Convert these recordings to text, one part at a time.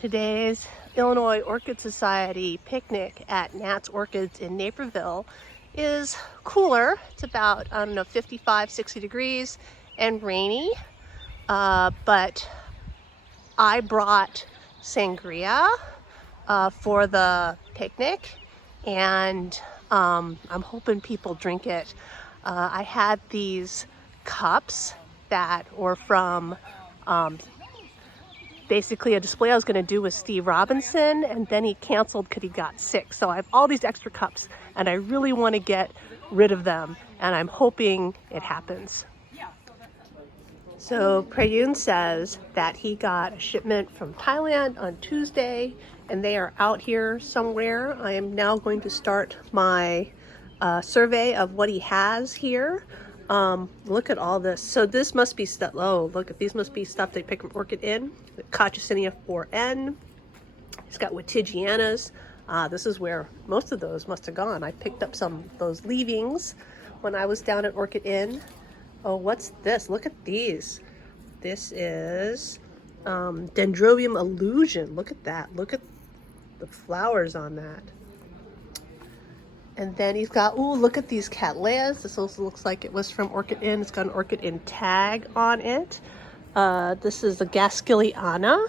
Today's Illinois Orchid Society picnic at Natt's Orchids in Naperville is cooler. It's about, I don't know, 55, 60 degrees and rainy. But I brought sangria for the picnic, and I'm hoping people drink it. I had these cups that were from basically a display I was going to do with Steve Robinson, and then he canceled because he got sick. So I have all these extra cups and I really want to get rid of them, and I'm hoping it happens. So Prayun says that he got a shipment from Thailand on Tuesday and they are out here somewhere. I am now going to start my survey of what he has here. Look at all this. So this must be stuff. Oh, look at these. Must be stuff they pick from Orchid Inn. Coccinea 4N. He's got Wittigianas. This is where most of those must have gone. I picked up some of those leavings when I was down at Orchid Inn. Oh, what's this? Look at these. This is Dendrobium Illusion. Look at that. Look at the flowers on that. And then he's got, ooh, look at these Cattleyas. This also looks like it was from Orchid Inn. It's got an Orchid Inn tag on it. This is the Gaskeliana.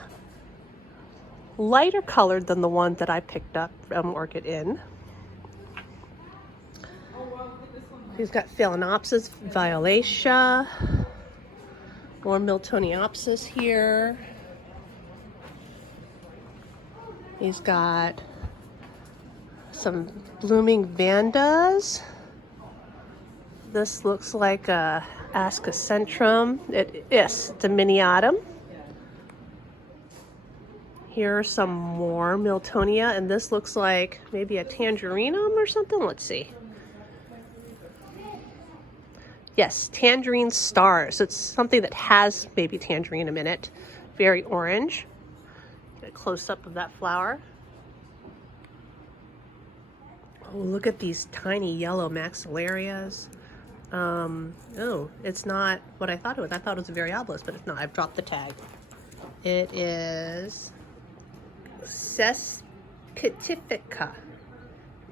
Lighter colored than the one that I picked up from Orchid Inn. He's got Phalaenopsis violacea. More Miltoniopsis here. He's got some blooming Vandas. This looks like a Ascocentrum. It's a miniatum. Here are some more Miltonia, and this looks like maybe a Tangerinum or something. Let's see. Yes, Tangerine Stars. So it's something that has maybe Tangerinum in it. Very orange. Get a close-up of that flower. Oh, look at these tiny yellow maxillarias. Oh, it's not what I thought it was. I thought it was a Variabilis, but it's not. I've dropped the tag. It is Sesquitifica,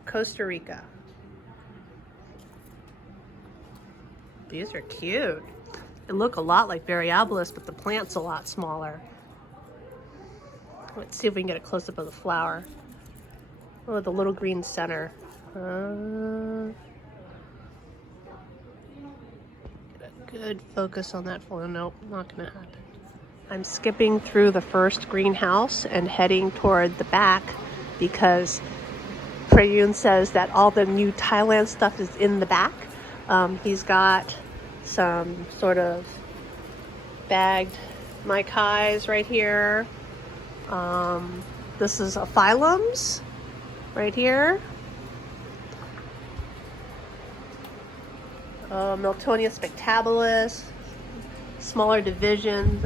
Costa Rica. These are cute. They look a lot like Variabilis, but the plant's a lot smaller. Let's see if we can get a close-up of the flower. Oh, the little green center. Get a good focus on that flower. Nope, not gonna happen. I'm skipping through the first greenhouse and heading toward the back because Prayun says that all the new Thailand stuff is in the back. He's got some sort of bagged Maikais right here. This is a phylums right here. Miltonia spectabilis, smaller division,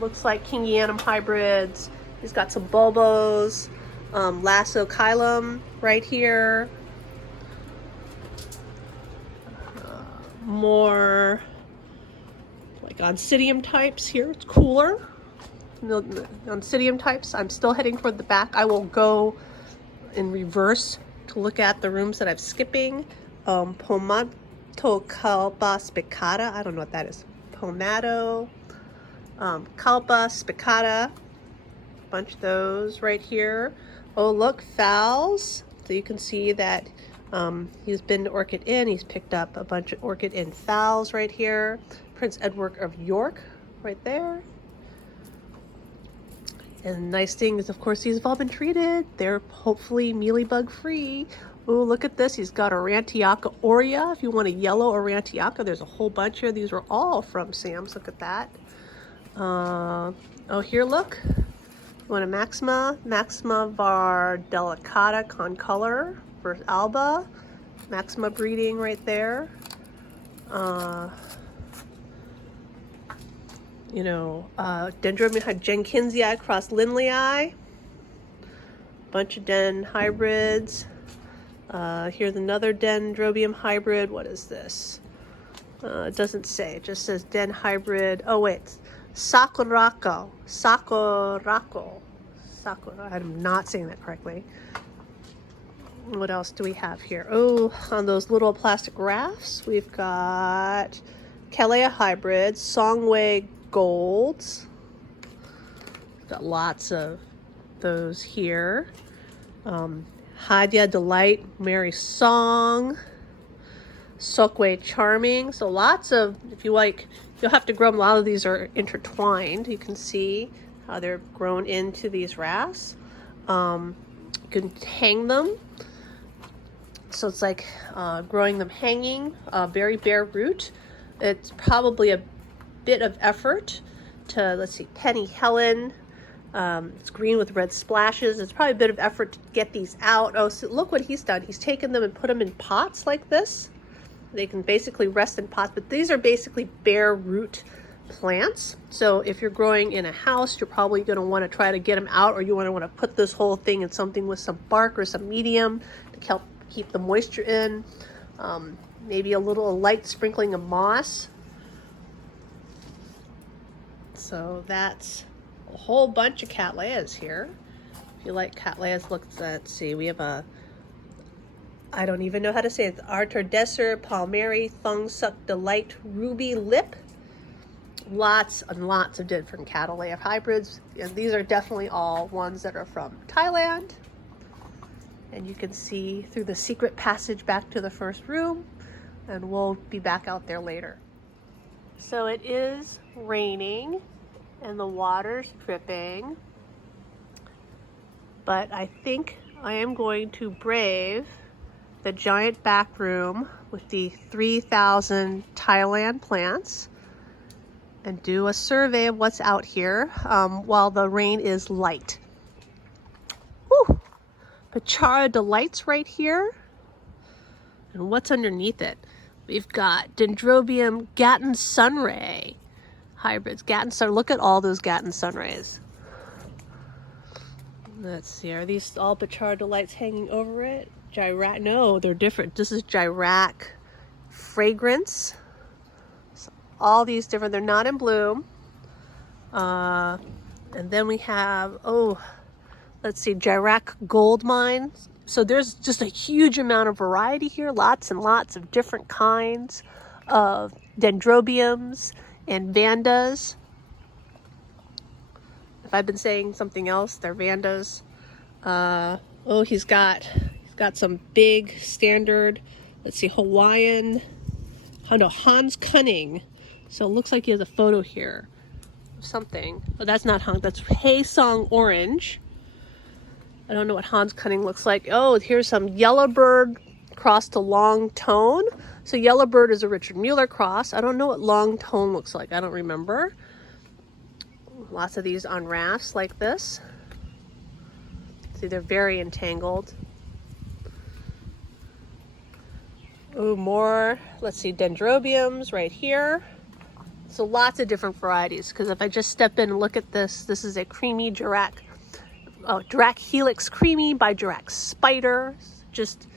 looks like Kingianum hybrids. He's got some bulbos, Lassocylum right here. More like Oncidium types here. It's cooler. Oncidium types. I'm still heading toward the back. I will go in reverse to look at the rooms that I'm skipping. Pomatocalpa spicata. I don't know what that is. Pomato. Calpa spicata. Bunch of those right here. Oh, look, phals. So you can see that he's been to Orchid Inn. He's picked up a bunch of Orchid Inn phals right here. Prince Edward of York right there. And the nice thing is, of course, these have all been treated. They're hopefully mealybug free. Oh, look at this. He's got Aurantiaca aurea. If you want a yellow Aurantiaca, there's a whole bunch here. These are all from Sam's. Look at that. Oh, here, look. You want a Maxima var delicata concolor for Alba. Maxima breeding right there. Dendrobium Jenkinsii cross Lindleyi. Bunch of Den hybrids. Here's another Dendrobium hybrid. What is this? It doesn't say. It just says Den hybrid. Oh, wait. Sakurako. Sakura. I'm not saying that correctly. What else do we have here? Oh, on those little plastic rafts, we've got Cattleya hybrids, Songway golds. Got lots of those here. Hadia Delight, Mary Song, Sokwe Charming. So lots of, if you like, you'll have to grow them. A lot of these are intertwined. You can see how they're grown into these rafts. You can hang them. So it's like growing them hanging, very bare root. It's probably a bit of effort to, let's see, Penny Helen. It's green with red splashes. It's probably a bit of effort to get these out. Oh, so look what he's done. He's taken them and put them in pots like this. They can basically rest in pots, but these are basically bare root plants. So if you're growing in a house, you're probably going to want to try to get them out, or you want to put this whole thing in something with some bark or some medium to help keep the moisture in. Maybe a light sprinkling of moss. So that's a whole bunch of Cattleyas here. If you like Cattleyas, let's see, we have a, I don't even know how to say it, Arthur Desser, Palmeri, Thung Suk Delight, Ruby Lip. Lots and lots of different Cattleya hybrids, and these are definitely all ones that are from Thailand. And you can see through the secret passage back to the first room, and we'll be back out there later. So it is raining and the water's dripping, but I think I am going to brave the giant back room with the 3,000 Thailand plants and do a survey of what's out here while the rain is light. Whew. Pachara Delights right here. And what's underneath it? We've got Dendrobium Gatton Sunray hybrids. Gatton Sunray. Look at all those Gatton Sunrays. Let's see. Are these all Pachara Delights hanging over it? Jairak. No, they're different. This is Jairak Fragrance. So all these different. They're not in bloom. And then we have, let's see, Jairak Goldmine. So there's just a huge amount of variety here. Lots and lots of different kinds of dendrobiums and vandas. If I've been saying something else, they're vandas. He's got some big standard, let's see, Hawaiian, Hans Cunning. So it looks like he has a photo here of something. Oh, that's not Hans, that's Hey Song Orange. I don't know what Hans Cunning looks like. Oh, here's some Yellowbird crossed to Long Tone. So Yellowbird is a Richard Mueller cross. I don't know what Long Tone looks like. I don't remember. Lots of these on rafts like this. See, they're very entangled. Oh, more, let's see, dendrobiums right here. So lots of different varieties, because if I just step in and look at this, this is a creamy Jairak Helix Creamy by Jairak Spider. Just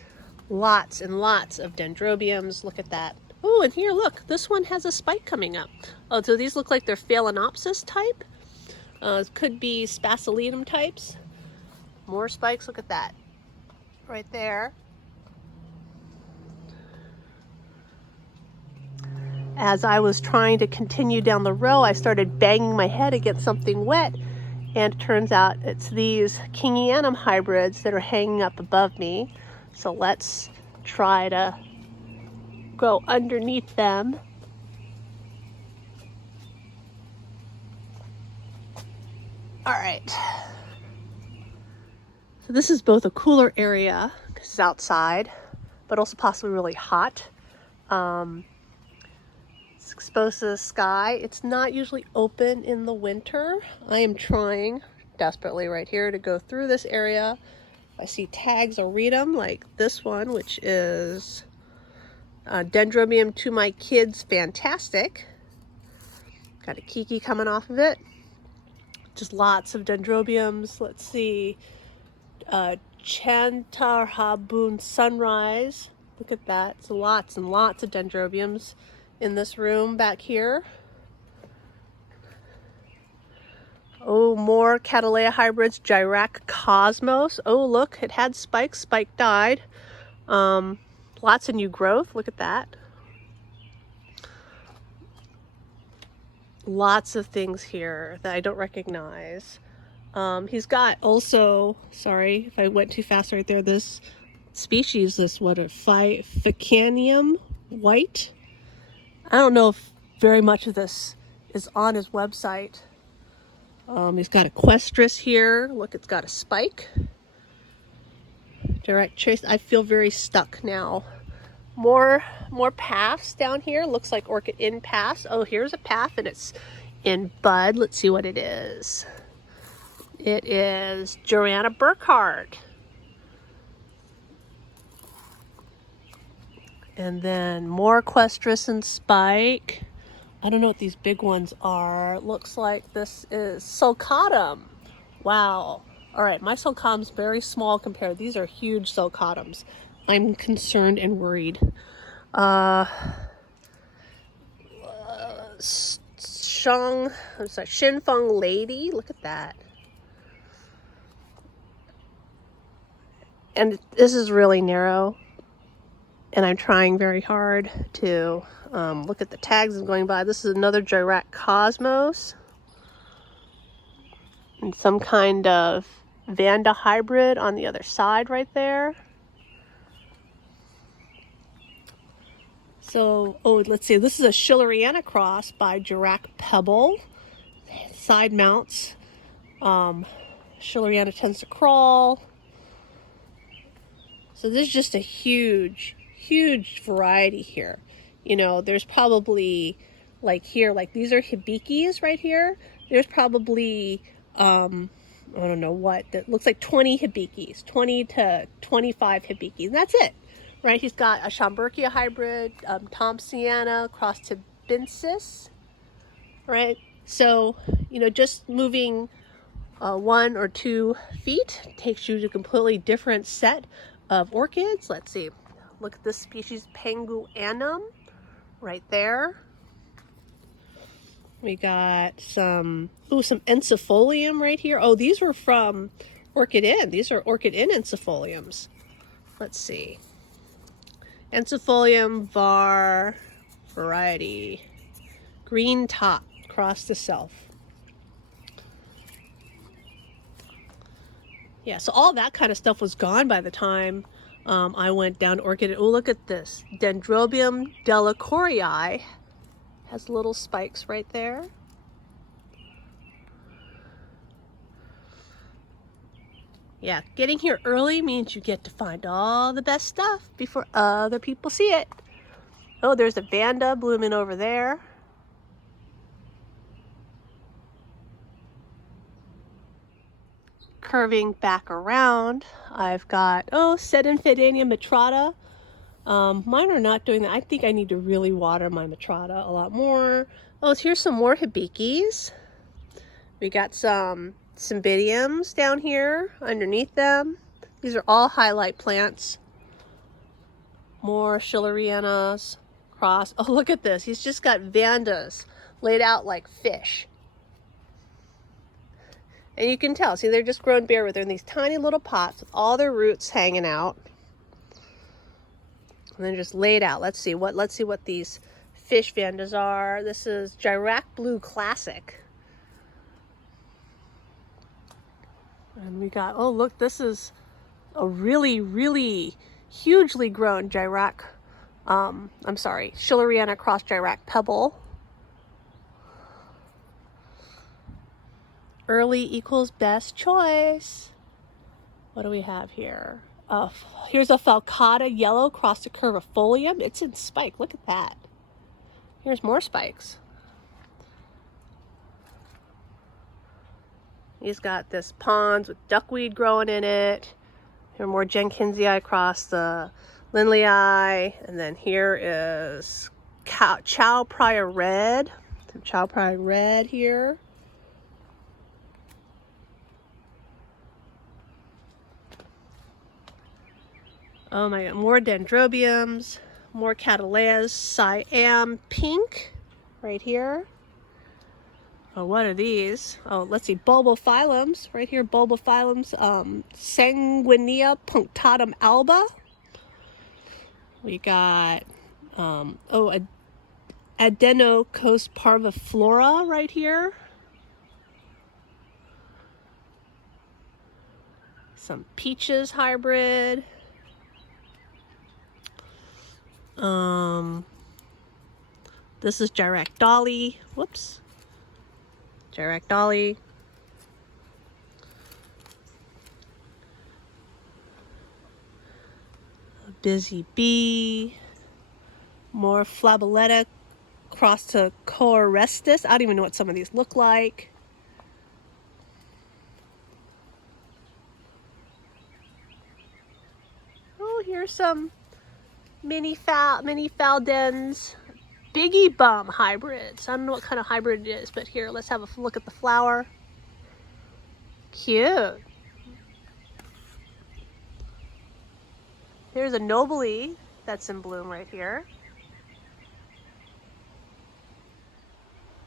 lots and lots of dendrobiums. Look at that. Oh, and here, look, this one has a spike coming up. Oh, so these look like they're Phalaenopsis type. Could be Sphacelinum types. More spikes, look at that. Right there. As I was trying to continue down the row, I started banging my head against something wet. And it turns out it's these Kingianum hybrids that are hanging up above me. So let's try to go underneath them. All right. So this is both a cooler area, because it's outside, but also possibly really hot. It's exposed to the sky. It's not usually open in the winter. I am trying desperately right here to go through this area. If I see tags, I'll read them, like this one, which is Dendrobium to My Kids Fantastic. Got a Kiki coming off of it. Just lots of dendrobiums. Let's see. Chantarhabun Sunrise. Look at that. So lots and lots of dendrobiums in this room back here. Oh, more Cattleya hybrids. Jairak Cosmos. Oh, look, it had spikes. Spike died. Lots of new growth. Look at that. Lots of things here that I don't recognize. He's got also, sorry if I went too fast right there, this species, this what, a Ficanium white. I don't know if very much of this is on his website. He's got Equestris here. Look, it's got a spike. Direct trace. I feel very stuck now. More paths down here. Looks like Orchid in paths. Oh, here's a path and it's in bud. Let's see what it is. It is Joanna Burkhardt. And then more Equestris and spike. I don't know what these big ones are. Looks like this is Sulcatum. Wow. All right, my Sulcatum's very small compared. These are huge Sulcatums. I'm concerned and worried. Shinfeng Lady. Look at that. And this is really narrow. And I'm trying very hard to look at the tags and going by. This is another Jairak Cosmos. And some kind of Vanda hybrid on the other side right there. So, oh, let's see. This is a Schilleriana cross by Jairak Pebble. Side mounts. Schilleriana tends to crawl. So there's just a huge variety here. You know, there's probably, like here, like these are hibikis right here. There's probably, I don't know what, that looks like 20 hibikis, 20 to 25 hibikis, and that's it, right? He's got a Schomburgkia hybrid, Thompsoniana crossed to Binsis, right? So, you know, just moving 1 or 2 feet takes you to a completely different set of orchids. Let's see. Look at this species, Penguinum, right there. We got some ensipholium right here. Oh, these were from Orchid Inn. These are Orchid Inn ensipholiums. Let's see. Ensipholium var variety. Green top, cross to self. Yeah, so all that kind of stuff was gone by the time I went down to Orchid. Oh, look at this. Dendrobium delacorii has little spikes right there. Yeah, getting here early means you get to find all the best stuff before other people see it. Oh, there's a Vanda blooming over there. Curving back around, I've got, Sedinfidania metrata. Mine are not doing that. I think I need to really water my metrata a lot more. Oh, here's some more hibikis. We got some cymbidiums down here underneath them. These are all highlight plants. More Schillerianas cross. Oh, look at this. He's just got Vandas laid out like fish. And you can tell, see, they're just grown bare, they're in these tiny little pots with all their roots hanging out. And then just laid out. Let's see what these fish Vandas are. This is Jairak Blue Classic. And we got, oh look, this is a really hugely grown Jairak, Schilleriana cross Jairak Pebble. Early equals best choice. What do we have here? Here's a Falcata yellow cross to curvifolium. It's in spike. Look at that. Here's more spikes. He's got this ponds with duckweed growing in it. Here are more Jenkinsii across the Lindleyi. And then here is Chow Prior Red. Some Chow Prior Red here. Oh my god, more dendrobiums, more Cattleyas, Siam Pink right here. Oh, what are these? Oh, let's see, bulbophyllums right here. Bulbophyllums, Sanguinea punctatum alba. We got Adenocos parviflora right here. Some peaches hybrid. This is Jairak dolly. Whoops. Jairak dolly. A busy bee. More Flabelleta crossed to Coarestus. I don't even know what some of these look like. Oh, here's some mini Faldens. Biggie Bum hybrids. I don't know what kind of hybrid it is, but here, let's have a look at the flower. Cute. Here's a Nobile that's in bloom right here.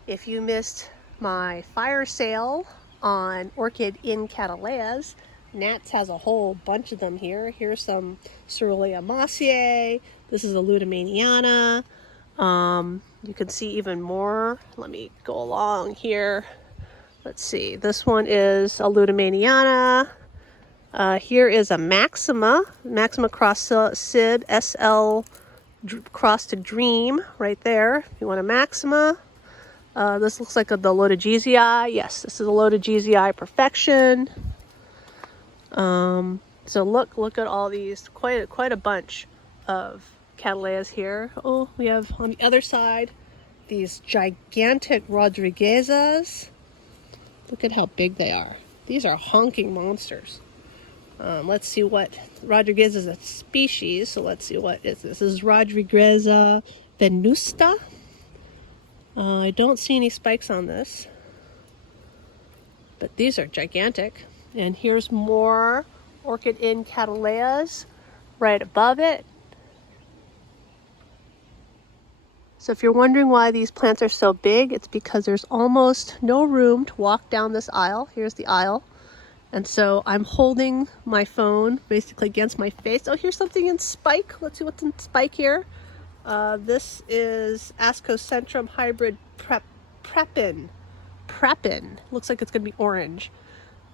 If you missed my fire sale on Orchid in Cattleyas, Natt's has a whole bunch of them here. Here's some Cerulean mossiae. This is a Ludimaniana. You can see even more. Let me go along here. Let's see. This one is a Ludimaniana. Here is a Maxima cross Sib, SL cross to Dream right there. If you want a Maxima. This looks like the Lodogezii. Yes, this is a Lodogezii Perfection. So look at all these, quite a bunch of Cattleyas here. Oh, we have on the other side these gigantic Rodriguezas. Look at how big they are. These are honking monsters. Let's see what Rodriguez is a species. So let's see what is this. This is Rodrigueza venusta. I don't see any spikes on this, but these are gigantic. And here's more Orchid in Cattleyas right above it. So if you're wondering why these plants are so big, it's because there's almost no room to walk down this aisle. Here's the aisle. And so I'm holding my phone basically against my face. Oh, here's something in spike. Let's see what's in spike here. This is Ascocentrum hybrid Prepin. Looks like it's going to be orange.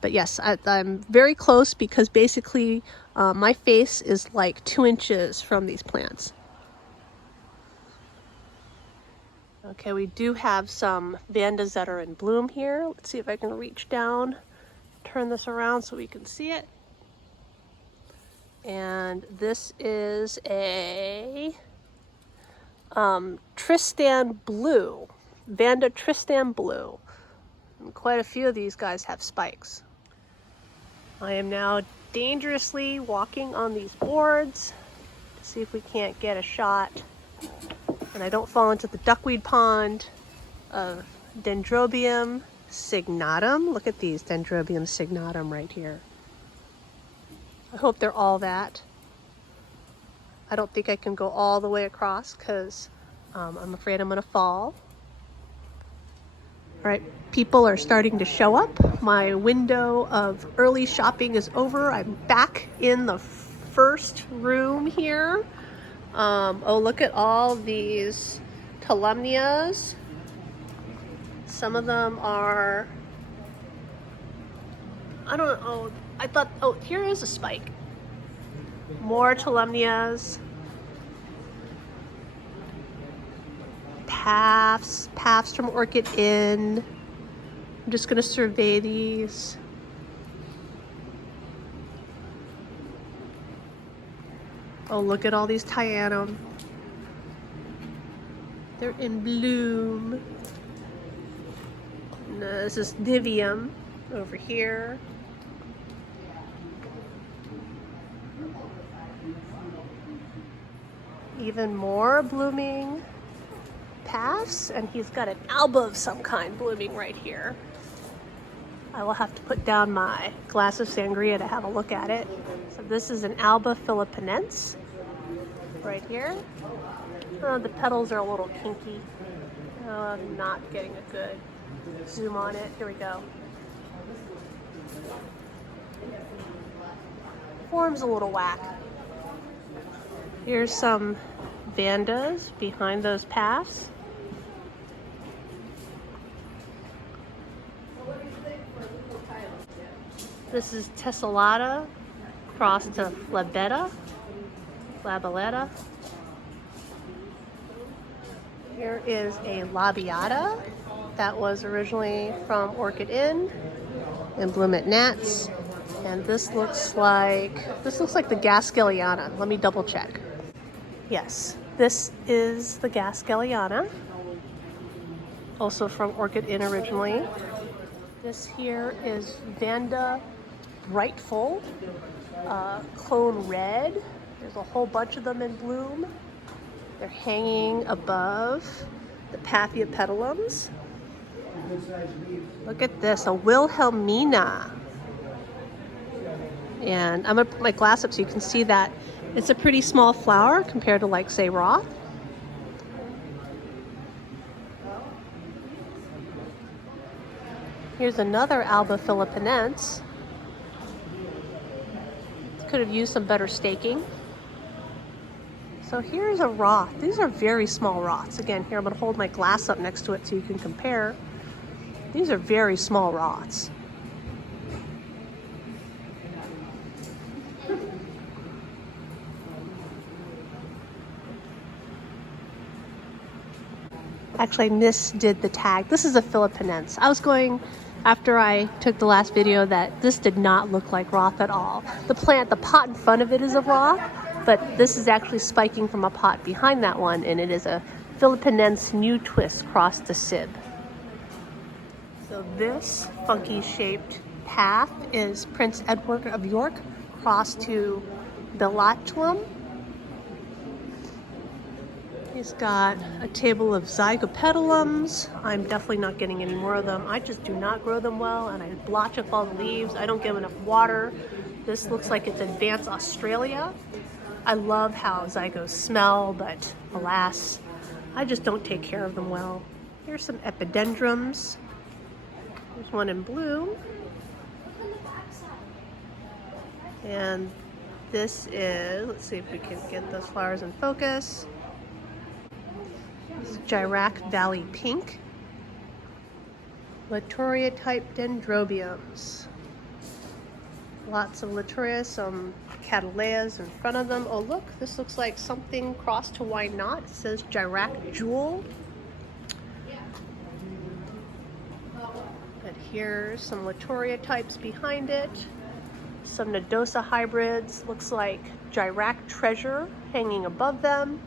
But yes, I'm very close because basically my face is like 2 inches from these plants. Okay, we do have some Vandas that are in bloom here. Let's see if I can reach down, turn this around so we can see it. And this is a Tristan Blue, Vanda Tristan Blue. And quite a few of these guys have spikes. I am now dangerously walking on these boards to see if we can't get a shot and I don't fall into the duckweed pond of Dendrobium signatum. Look at these Dendrobium signatum right here. I hope they're all that. I don't think I can go all the way across because I'm afraid I'm going to fall. All right, people are starting to show up. My window of early shopping is over. I'm back in the first room here. Oh, look at all these Tolumnias. Some of them are, I don't know, I thought, oh, here is a spike. More Tolumnias. Paths from Orchid Inn. I'm just going to survey these. Oh, look at all these Tyanum. They're in bloom. And, this is Divium over here. Even more blooming paths, and he's got an alba of some kind blooming right here. I will have to put down my glass of sangria to have a look at it. So this is an alba philippinense right here. Oh, the petals are a little kinky. Oh, I'm not getting a good Zoom on it. Here we go. Form's a little whack. Here's some Vandas behind those paths. This is Tessellata crossed to Flabetta. Here is a Labiata that was originally from Orchid Inn in bloom at Natt's. And this looks like the Gaskeliana. Let me double check. Yes, this is the Gaskeliana, also from Orchid Inn originally. This here is Vanda Brightful, Clone Red. There's a whole bunch of them in bloom. They're hanging above the Paphiopedilums. Look at this, a Wilhelmina. And I'm gonna put my glass up so you can see that it's a pretty small flower compared to, like, say, Roth. Here's another Alba philippinense. Could have used some better staking. So here's a Roth. These are very small Roths. Again, here I'm gonna hold my glass up next to it so you can compare. These are very small Roths. Actually, I misdid the tag. This is a philippinense. I was going, after I took the last video, that this did not look like Roth at all. The pot in front of it is a Roth, but this is actually spiking from a pot behind that one, and it is a philippinense new twist crossed to Sib. So this funky shaped path is Prince Edward of York crossed to Bellatulum. He's got a table of Zygopetalums. I'm definitely not getting any more of them. I just do not grow them well, and I blotch up all the leaves. I don't give enough water. This looks like it's Advanced Australia. I love how zygos smell, but alas, I just don't take care of them well. Here's some epidendrums. There's one in bloom. And this is, let's see if we can get those flowers in focus. Jairak Valley Pink. Latoria type dendrobiums. Lots of Latoria, some Cataleas in front of them. Oh look, this looks like something crossed to Why Not. It says Jairak Jewel. But here's some Latoria types behind it. Some Nodosa hybrids. Looks like Jairak Treasure hanging above them.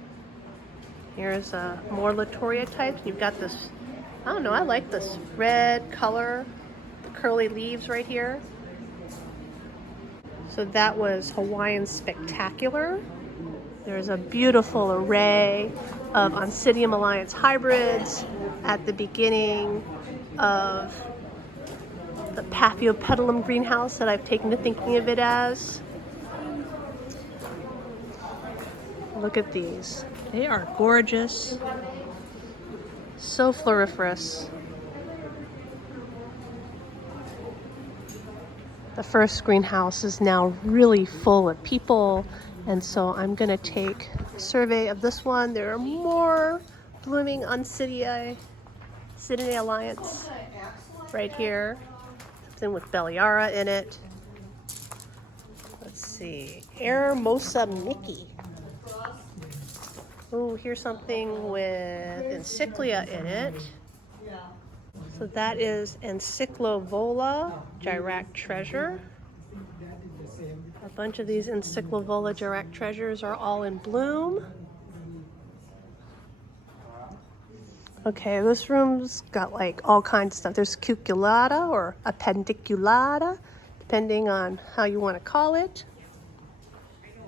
Here's more Latoria types. You've got this, I don't know, I like this red color, the curly leaves right here. So that was Hawaiian Spectacular. There's a beautiful array of Oncidium Alliance hybrids at the beginning of the Paphiopedilum greenhouse that I've taken to thinking of it as. Look at these. They are gorgeous. So floriferous. The first greenhouse is now really full of people, and so I'm going to take a survey of this one. There are more blooming Oncidium Alliance right here. Something with Belliara in it. Let's see. Hermosa Mickey. Oh, here's something with Encyclia in it. So that is Encyclovola Jairak Treasure. A bunch of these Encyclovola Jairak Treasures are all in bloom. Okay, this room's got like all kinds of stuff. There's cuculata or appendiculata, depending on how you want to call it.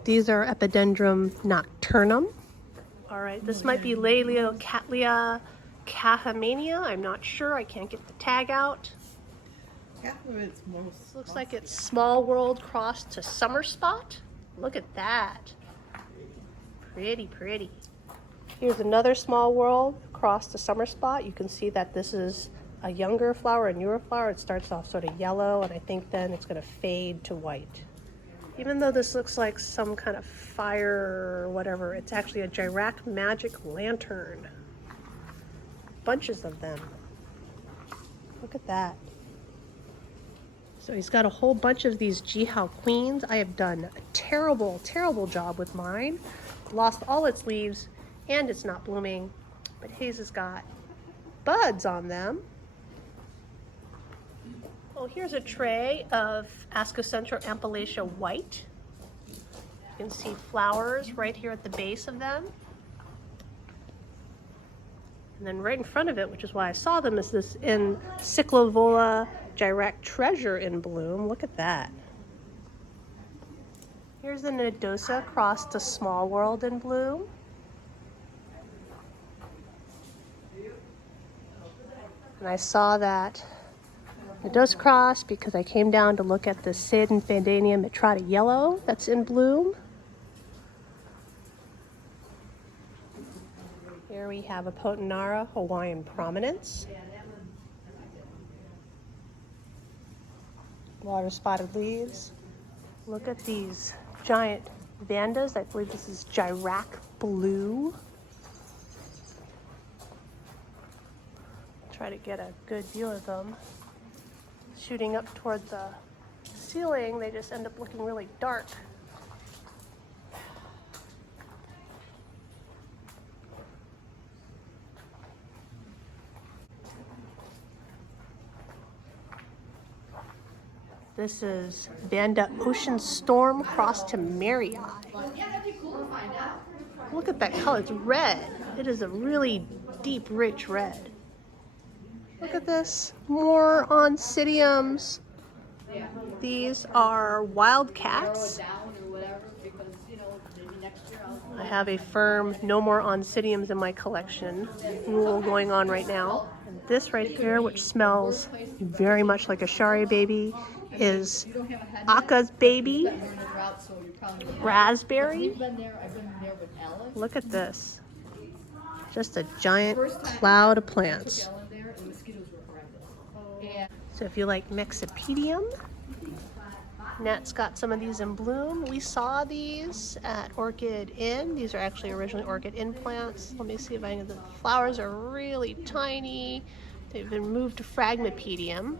These are Epidendrum nocturnum. All right, this might be Laeliocatlia Cahamania. I'm not sure. I can't get the tag out. Looks like it's Small World crossed to Summer Spot. Look at that. Pretty, pretty. Here's another Small World crossed to Summer Spot. You can see that this is a younger flower, a newer flower, it starts off sort of yellow, and I think then it's going to fade to white. Even though this looks like some kind of fire or whatever, it's actually a Jairak magic lantern. Bunches of them. Look at that. So he's got a whole bunch of these Jihao queens. I have done a terrible, terrible job with mine. Lost all its leaves and it's not blooming. But Hayes has got buds on them. Oh, here's a tray of Ascocentra ampullaceae white. You can see flowers right here at the base of them. And then right in front of it, which is why I saw them, is this Encyclovola Jairak treasure in bloom. Look at that. Here's the Nodosa cross to Small World in bloom. And I saw that Nodosa cross because I came down to look at the Seidenfandania mitrata yellow that's in bloom. Here we have a Potenara Hawaiian prominence. Water spotted leaves. Look at these giant vandas. I believe this is Jairak blue. Try to get a good view of them. Shooting up toward the ceiling, they just end up looking really dark. This is Vanda Ocean Storm crossed to Marriott. Look at that color, it's red. It is a really deep, rich red. Look at this, more Oncidiums. These are wildcats. I have a firm no more Oncidiums in my collection rule going on right now. And this right here, which smells very much like a Shari baby, is Aka's baby, raspberry. Look at this. Just a giant cloud of plants. So if you like Mexipedium, Natt's got some of these in bloom. We saw these at Orchid Inn. These are actually originally Orchid Inn plants. Let me see if I can, the flowers are really tiny. They've been moved to Phragmipedium.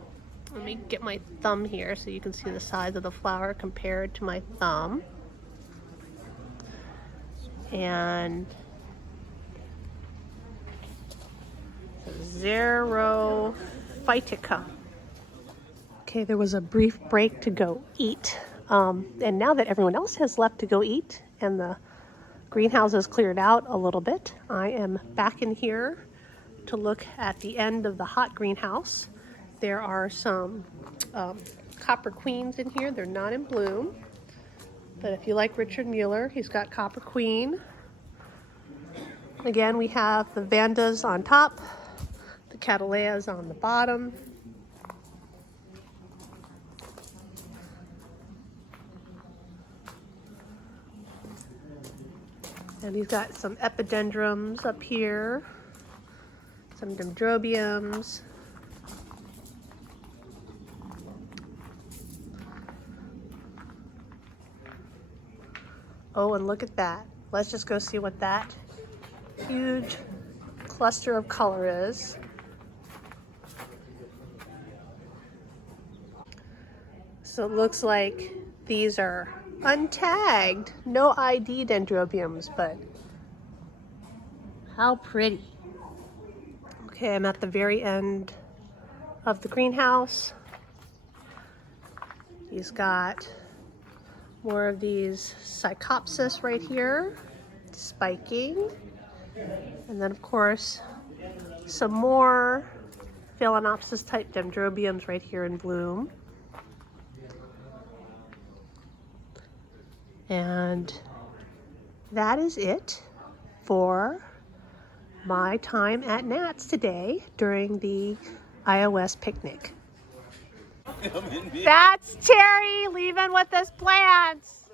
Let me get my thumb here so you can see the size of the flower compared to my thumb. And Xerophytica. Okay, there was a brief break to go eat. And now that everyone else has left to go eat and the greenhouse is cleared out a little bit, I am back in here to look at the end of the hot greenhouse. There are some copper queens in here. They're not in bloom. But if you like Richard Mueller, he's got copper queen. Again, we have the Vandas on top, the Cataleas on the bottom. And he's got some epidendrums up here, some dendrobiums. Oh, and look at that. Let's just go see what that huge cluster of color is. So it looks like these are untagged, no ID dendrobiums, but how pretty. Okay, I'm at the very end of the greenhouse. He's got more of these Psychopsis right here, spiking. And then of course, some more Phalaenopsis type dendrobiums right here in bloom. And that is it for my time at Natt's today during the iOS picnic. That's Terry leaving with his plants.